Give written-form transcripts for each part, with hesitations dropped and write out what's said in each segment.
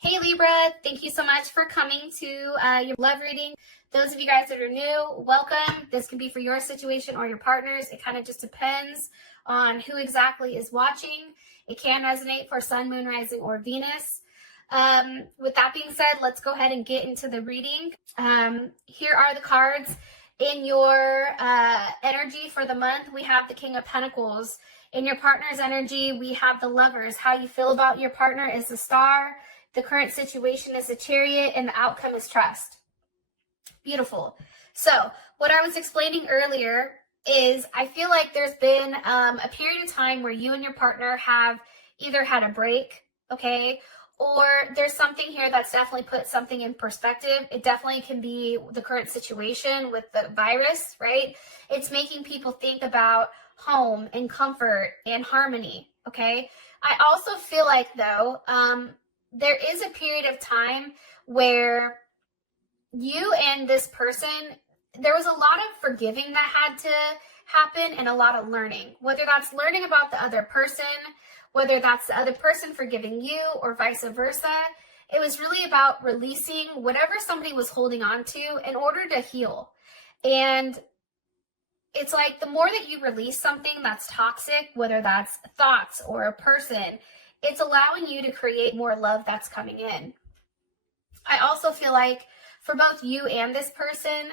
Hey Libra, thank you so much for coming to your love reading. Those of you guys that are new, welcome. This can be for your situation or your partner's. It kind of just depends on who exactly is watching. It can resonate for Sun, Moon, Rising, or Venus. With that being said, let's go ahead and get into the reading. Here are the cards in your energy for the month. We have the King of Pentacles. In your partner's energy, we have the Lovers. How you feel about your partner is the Star. The current situation is the Chariot, and the outcome is trust. Beautiful. So what I was explaining earlier is I feel like there's been a period of time where you and your partner have either had a break, okay, or there's something here that's definitely put something in perspective. It definitely can be the current situation with the virus, right? It's making people think about home and comfort and harmony, okay? I also feel like, though, there is a period of time where you and this person, there was a lot of forgiving that had to happen and a lot of learning, whether that's learning about the other person, whether that's the other person forgiving you or vice versa. It was really about releasing whatever somebody was holding on to in order to heal. And it's like the more that you release something that's toxic, whether that's thoughts or a person, it's allowing you to create more love that's coming in. I also feel like for both you and this person,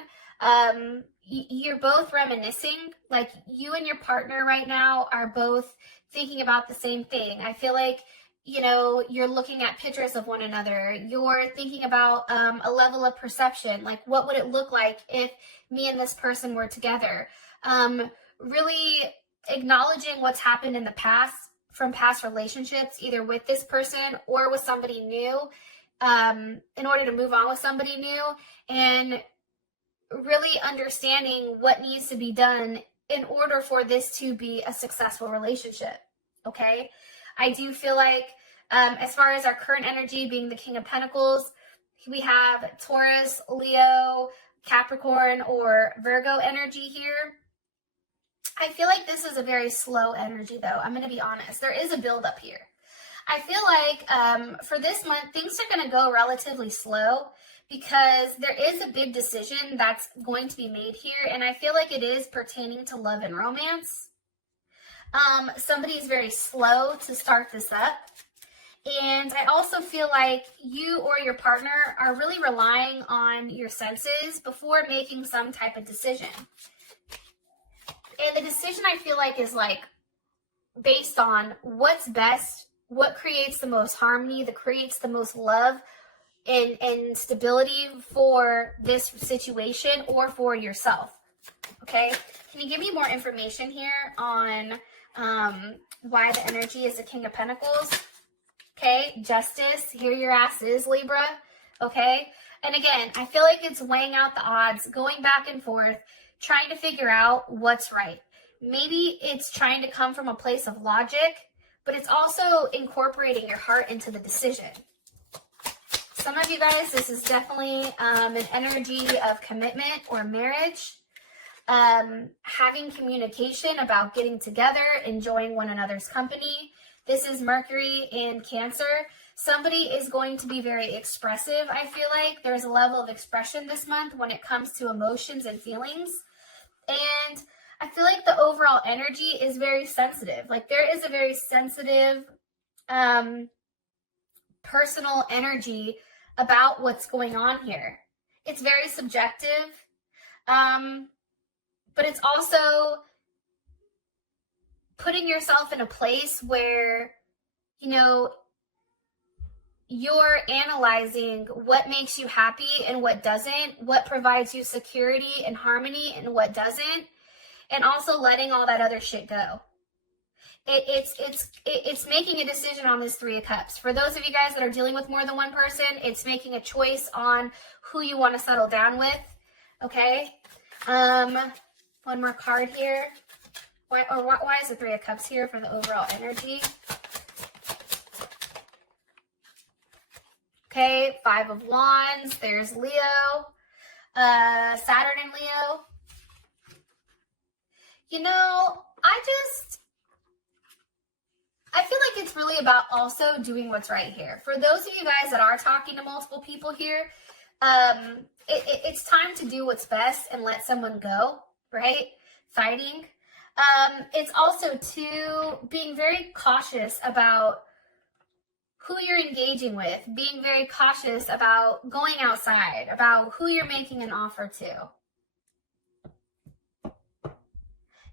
you're both reminiscing. Like you and your partner right now are both thinking about the same thing. I feel like, you know, you're looking at pictures of one another. You're thinking about a level of perception. Like, what would it look like if me and this person were together? Really acknowledging what's happened in the past from past relationships, either with this person or with somebody new, in order to move on with somebody new, and really understanding what needs to be done in order for this to be a successful relationship, okay? I do feel like, as far as our current energy being the King of Pentacles, we have Taurus, Leo, Capricorn, or Virgo energy here. I feel like this is a very slow energy, though. I'm going to be honest. There is a buildup here. I feel like for this month, things are going to go relatively slow because there is a big decision that's going to be made here, and I feel like it is pertaining to love and romance. Somebody is very slow to start this up, and I also feel like you or your partner are really relying on your senses before making some type of decision. And the decision I feel like is like based on what's best, what creates the most harmony, that creates the most love and stability for this situation or for yourself. Okay, can you give me more information here on why the energy is the King of Pentacles? Okay, justice, here your ass is, Libra. Okay, and again, I feel like it's weighing out the odds, going back and forth, trying to figure out what's right. Maybe it's trying to come from a place of logic, but it's also incorporating your heart into the decision. Some of you guys, this is definitely an energy of commitment or marriage, having communication about getting together, enjoying one another's company. This is Mercury in Cancer. Somebody is going to be very expressive, I feel like. There's a level of expression this month when it comes to emotions and feelings. And I feel like the overall energy is very sensitive. Like there is a very sensitive, personal energy about what's going on here. It's very subjective, but it's also putting yourself in a place where, you know, you're analyzing what makes you happy and what doesn't, what provides you security and harmony and what doesn't, and also letting all that other shit go. It's making a decision on this Three of Cups. For those of you guys that are dealing with more than one person, it's making a choice on who you want to settle down with. Okay. One more card here. Why is the Three of Cups here for the overall energy? Okay, Five of Wands. There's Leo, Saturn and Leo. You know, I feel like it's really about also doing what's right here. For those of you guys that are talking to multiple people here, it's time to do what's best and let someone go, right? Fighting. It's also too being very cautious about who you're engaging with, being very cautious about going outside, about who you're making an offer to.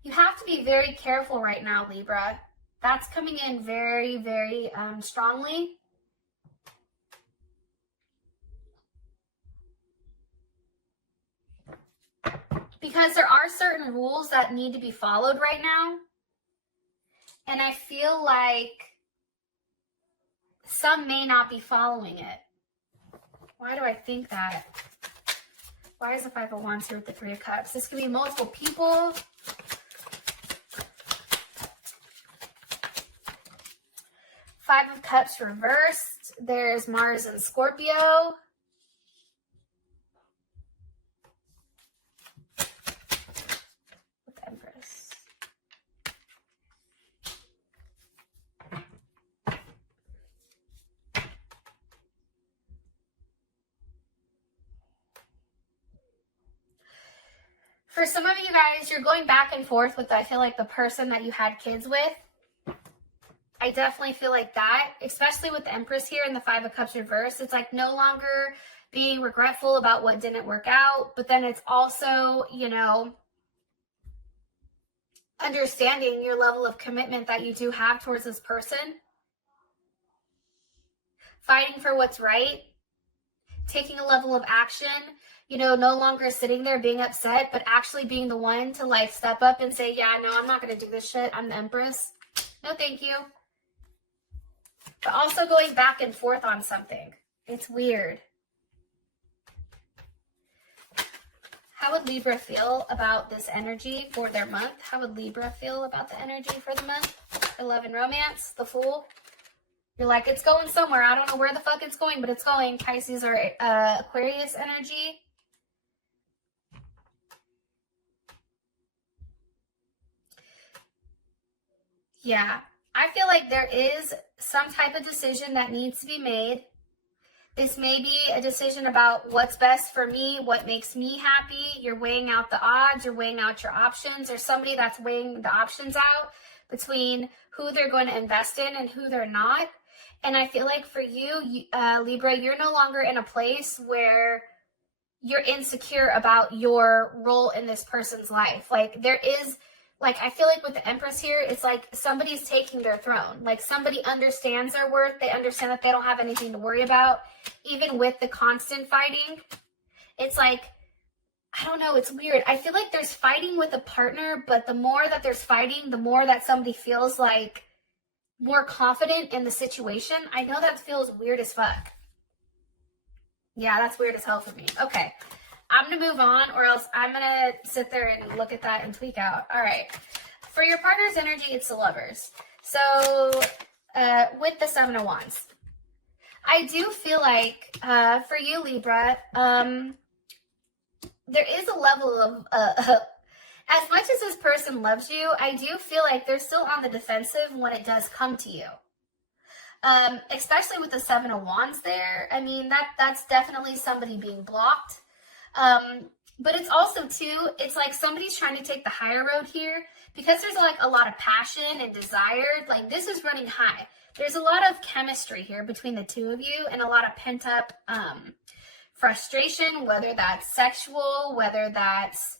You have to be very careful right now, Libra. That's coming in very, very strongly. Because there are certain rules that need to be followed right now. And I feel like some may not be following it. Why do I think that? Why is the Five of Wands here with the Three of Cups? This could be multiple people. Five of Cups reversed. There's Mars and Scorpio. With the Empress. For some of you guys, you're going back and forth with, I feel like, the person that you had kids with. I definitely feel like that, especially with the Empress here and the Five of Cups reversed. It's like no longer being regretful about what didn't work out, but then it's also, you know, understanding your level of commitment that you do have towards this person. Fighting for what's right. Taking a level of action. You know, no longer sitting there being upset, but actually being the one to like step up and say, yeah, no, I'm not going to do this shit. I'm the Empress. No, thank you. But also going back and forth on something. It's weird. How would Libra feel about this energy for their month? How would Libra feel about the energy for the month? For love and romance, the Fool. You're like, it's going somewhere. I don't know where the fuck it's going, but it's going. Pisces or Aquarius energy. Yeah, I feel like there is some type of decision that needs to be made. This may be a decision about what's best for me, what makes me happy. You're weighing out the odds, you're weighing out your options. There's somebody that's weighing the options out between who they're going to invest in and who they're not. And I feel like for you, Libra, you're no longer in a place where you're insecure about your role in this person's life. Like there is... Like, I feel like with the Empress here, it's like somebody's taking their throne. Like, somebody understands their worth. They understand that they don't have anything to worry about. Even with the constant fighting, it's like, I don't know, it's weird. I feel like there's fighting with a partner, but the more that there's fighting, the more that somebody feels like more confident in the situation. I know that feels weird as fuck. Yeah, that's weird as hell for me. Okay. I'm going to move on, or else I'm going to sit there and look at that and tweak out. All right. For your partner's energy, it's the Lovers. So with the Seven of Wands, I do feel like for you, Libra, there is a level of, as much as this person loves you, I do feel like they're still on the defensive when it does come to you. Especially with the Seven of Wands there. I mean, that's definitely somebody being blocked. But it's also too, it's like somebody's trying to take the higher road here because there's like a lot of passion and desire. Like this is running high. There's a lot of chemistry here between the two of you and a lot of pent up, frustration, whether that's sexual, whether that's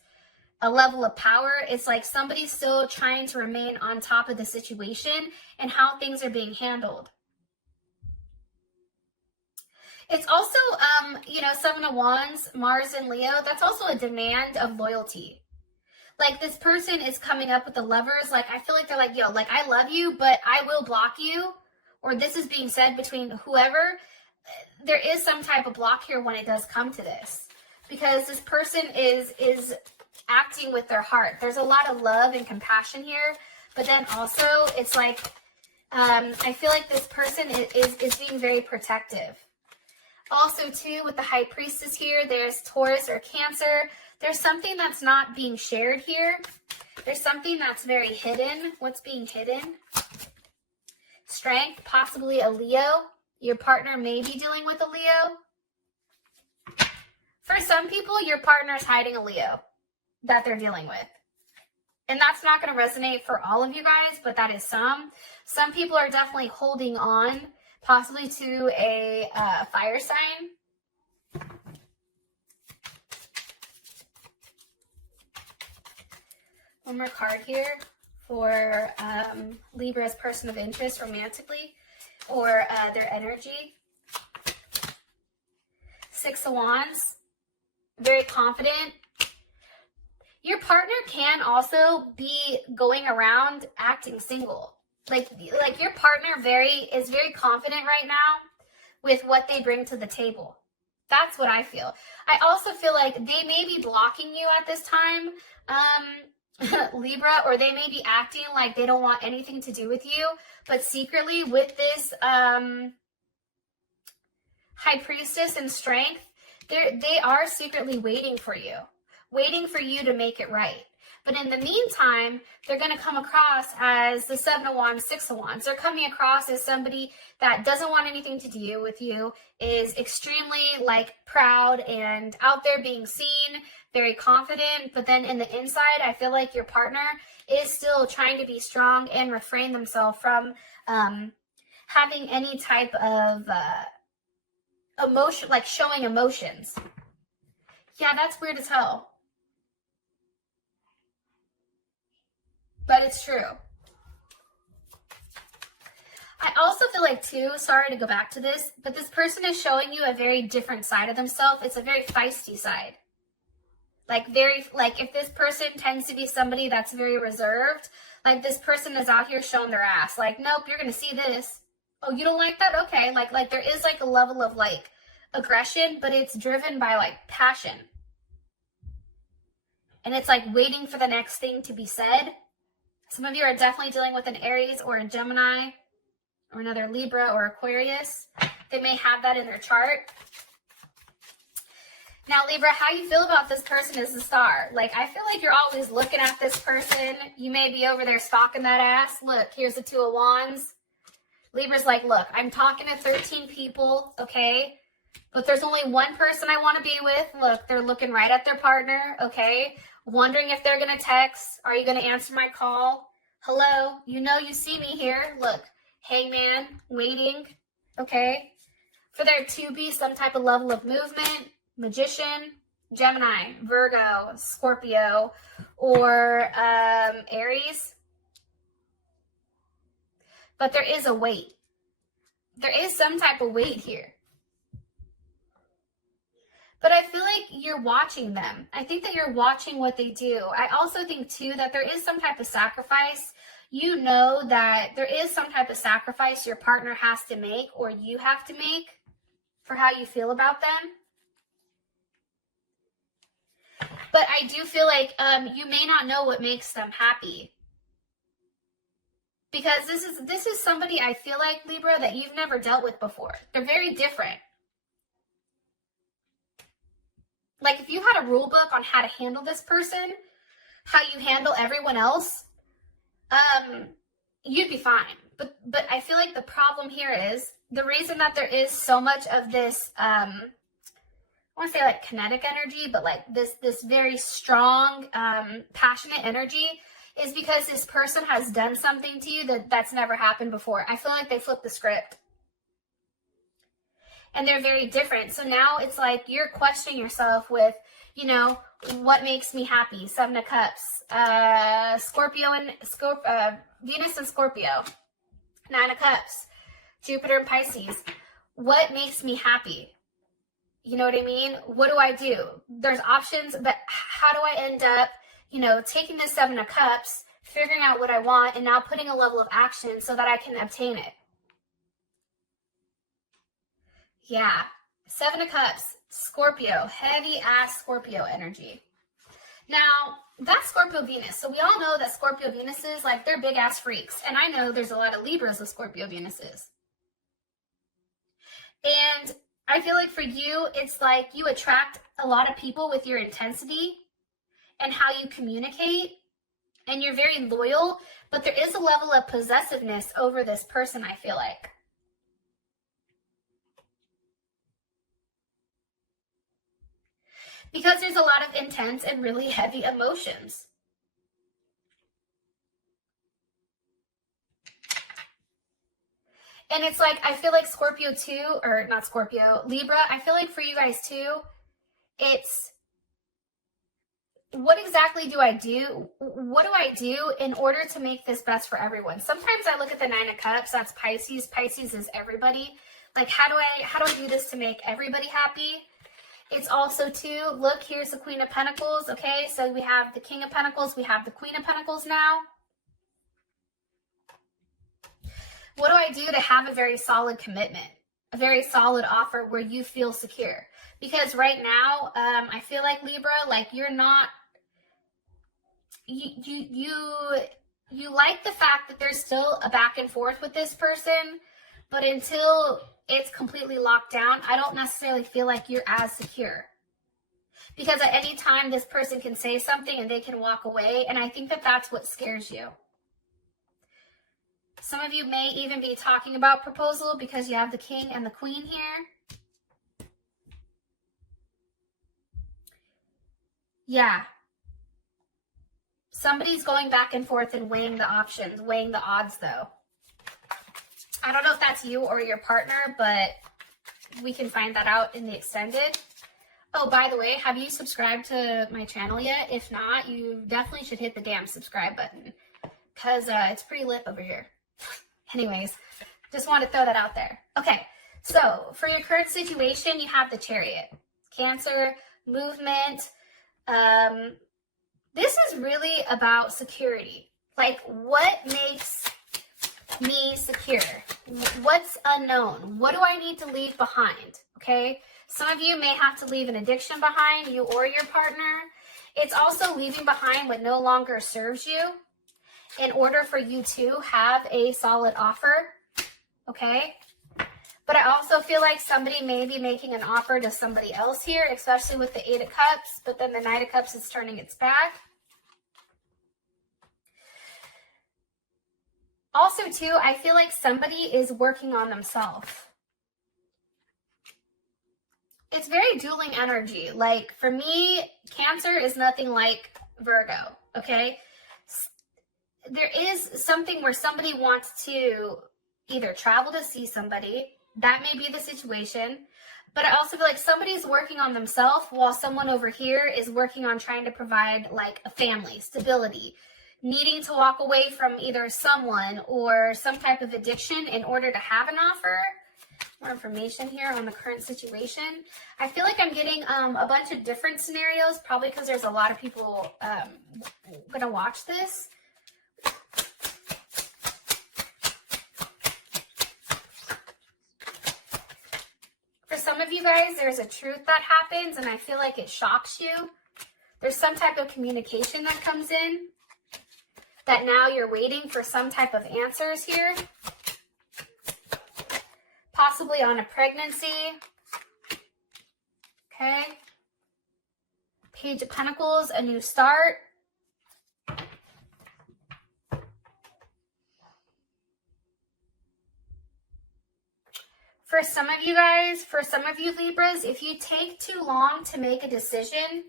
a level of power. It's like somebody's still trying to remain on top of the situation and how things are being handled. It's also, you know, Seven of Wands, Mars and Leo, that's also a demand of loyalty. Like this person is coming up with the Lovers. Like, I feel like they're like, yo, like, I love you, but I will block you. Or this is being said between whoever. There is some type of block here when it does come to this. Because this person is acting with their heart. There's a lot of love and compassion here. But then also, it's like, I feel like this person is being very protective. Also, too, with the High Priestess here, there's Taurus or Cancer. There's something that's not being shared here. There's something that's very hidden. What's being hidden? Strength, possibly a Leo. Your partner may be dealing with a Leo. For some people, your partner is hiding a Leo that they're dealing with. And that's not going to resonate for all of you guys, but that is some. Some people are definitely holding on, possibly to a fire sign. One more card here for Libra's person of interest romantically, or their energy. Six of Wands, very confident. Your partner can also be going around acting single. Like your partner is very confident right now with what they bring to the table. That's what I feel. I also feel like they may be blocking you at this time, Libra, or they may be acting like they don't want anything to do with you, but secretly with this High Priestess and Strength, they are secretly waiting for you to make it right. But in the meantime, they're going to come across as the Seven of Wands, Six of Wands. They're coming across as somebody that doesn't want anything to do with you, is extremely like proud and out there being seen, very confident. But then in the inside, I feel like your partner is still trying to be strong and refrain themselves from having any type of emotion, like showing emotions. Yeah, that's weird as hell. But it's true. I also feel like too, sorry to go back to this, but this person is showing you a very different side of themselves. It's a very feisty side. Like if this person tends to be somebody that's very reserved, like this person is out here showing their ass. Like, nope, you're going to see this. Oh, you don't like that? Okay. Like there is like a level of like aggression, but it's driven by like passion. And it's like waiting for the next thing to be said. Some of you are definitely dealing with an Aries or a Gemini or another Libra or Aquarius. They may have that in their chart. Now, Libra, how you feel about this person is the star. Like, I feel like you're always looking at this person. You may be over there stalking that ass. Look, here's the Two of Wands. Libra's like, look, I'm talking to 13 people, okay? But there's only one person I want to be with. Look, they're looking right at their partner, okay? Wondering if they're going to text. Are you going to answer my call? Hello? You know you see me here. Look, hangman, waiting, okay? For there to be some type of level of movement, Magician, Gemini, Virgo, Scorpio, or Aries. But there is a wait. There is some type of wait here. But I feel like you're watching them. I think that you're watching what they do. I also think, too, that there is some type of sacrifice. You know that there is some type of sacrifice your partner has to make or you have to make for how you feel about them. But I do feel like you may not know what makes them happy. Because this is somebody, I feel like, Libra, that you've never dealt with before. They're very different. Like, if you had a rule book on how to handle this person, how you handle everyone else, you'd be fine. But I feel like the problem here is the reason that there is so much of this, I want to say like kinetic energy, but like this very strong, passionate energy is because this person has done something to you that's never happened before. I feel like they flipped the script. And they're very different. So now it's like you're questioning yourself with, you know, what makes me happy? Seven of Cups, Venus and Scorpio, Nine of Cups, Jupiter and Pisces. What makes me happy? You know what I mean? What do I do? There's options, but how do I end up, you know, taking this Seven of Cups, figuring out what I want, and now putting a level of action so that I can obtain it? Yeah, Seven of Cups, Scorpio, heavy ass Scorpio energy. Now, that's Scorpio Venus. So we all know that Scorpio Venuses, like, they're big ass freaks. And I know there's a lot of Libras with Scorpio Venuses. And I feel like for you, it's like you attract a lot of people with your intensity and how you communicate. and you're very loyal, but there is a level of possessiveness over this person, I feel like. Because there's a lot of intense and really heavy emotions. And it's like, I feel like Scorpio too, or not Scorpio, Libra, I feel like for you guys too, it's, what exactly do I do? What do I do in order to make this best for everyone? Sometimes I look at the Nine of Cups, that's Pisces. Pisces is everybody. Like, how do I do this to make everybody happy? It's also too, look, here's the Queen of Pentacles, okay? So we have the King of Pentacles, we have the Queen of Pentacles now. What do I do to have a very solid commitment, a very solid offer where you feel secure? Because right now, I feel like Libra, like you're not, you like the fact that there's still a back and forth with this person, but until it's completely locked down, I don't necessarily feel like you're as secure. Because at any time, this person can say something and they can walk away, and I think that that's what scares you. Some of you may even be talking about proposal because you have the King and the Queen here. Yeah. Somebody's going back and forth and weighing the options, weighing the odds though. I don't know if that's you or your partner, but we can find that out in the extended. Oh, by the way, have you subscribed to my channel yet? If not, you definitely should hit the damn subscribe button because it's pretty lit over here. Anyways, just want to throw that out there. Okay, so for your current situation, you have the Chariot. Cancer, movement. This is really about security. Like, what makes me secure? What's unknown? What do I need to leave behind? Okay, some of you may have to leave an addiction behind, you or your partner. It's also leaving behind what no longer serves you in order for you to have a solid offer, okay? But I also feel like somebody may be making an offer to somebody else here, especially with the Eight of Cups, but then the Knight of Cups is turning its back. Also, too, I feel like somebody is working on themselves. It's very dueling energy. Like, for me, Cancer is nothing like Virgo, okay? There is something where somebody wants to either travel to see somebody. That may be the situation. But I also feel like somebody's working on themselves while someone over here is working on trying to provide like a family, stability, needing to walk away from either someone or some type of addiction in order to have an offer. More information here on the current situation. I feel like I'm getting a bunch of different scenarios, probably because there's a lot of people going to watch this. For some of you guys, there's a truth that happens, and I feel like it shocks you. There's some type of communication that comes in that now you're waiting for some type of answers here. Possibly on a pregnancy. Okay. Page of Pentacles, a new start. For some of you guys, for some of you Libras, if you take too long to make a decision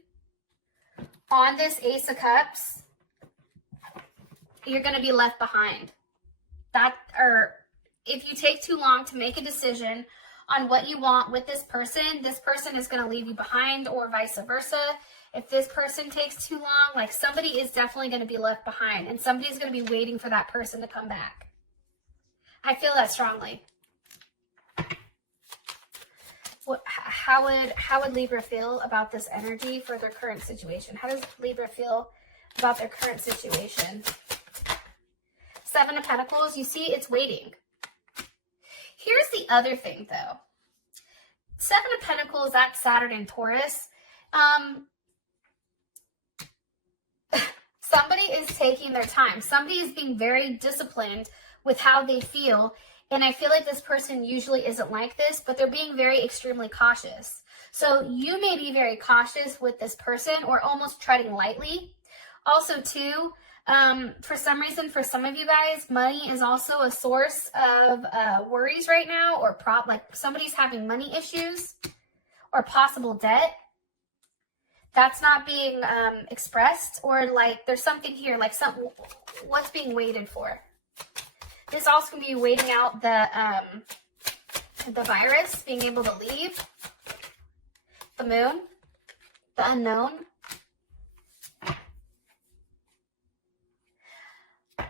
on this Ace of Cups, you're going to be left behind. If you take too long to make a decision on what you want with this person is going to leave you behind, or vice versa. If this person takes too long, like somebody is definitely going to be left behind, and somebody's going to be waiting for that person to come back. I feel that strongly. How would Libra feel about this energy for their current situation? How does Libra feel about their current situation? Seven of Pentacles, you see it's waiting. Here's the other thing though. Seven of Pentacles, that's Saturn and Taurus. Somebody is taking their time. Somebody is being very disciplined with how they feel. And I feel like this person usually isn't like this, but they're being very extremely cautious. So you may be very cautious with this person or almost treading lightly. Also too, For some reason, for some of you guys, money is also a source of worries right now, or like somebody's having money issues or possible debt. That's not being expressed, or like there's something here, like what's being waited for. This also can be waiting out the virus, being able to leave, the moon, the unknown.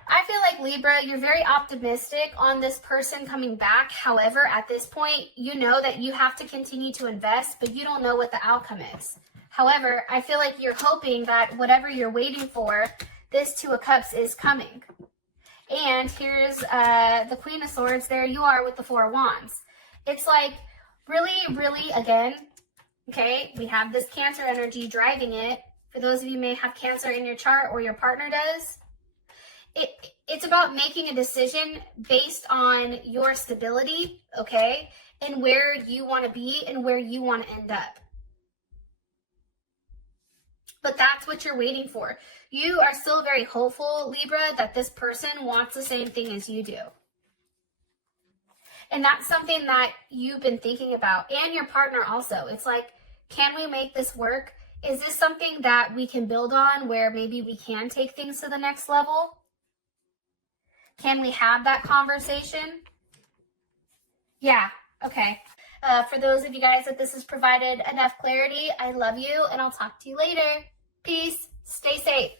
I feel like Libra, you're very optimistic on this person coming back. However, at this point, you know that you have to continue to invest, but you don't know what the outcome is. However, I feel like you're hoping that whatever you're waiting for, this Two of Cups is coming. And here's the Queen of Swords. There you are with the Four of Wands. It's like really, really, again, okay, we have this Cancer energy driving it. For those of you who may have Cancer in your chart, or your partner does, it's about making a decision based on your stability, okay, and where you want to be and where you want to end up. But that's what you're waiting for. You are still very hopeful, Libra, that this person wants the same thing as you do. And that's something that you've been thinking about, and your partner also. It's like, can we make this work? Is this something that we can build on, where maybe we can take things to the next level? Can we have that conversation? Yeah, okay. For those of you guys that this has provided enough clarity, I love you, and I'll talk to you later. Peace. Stay safe.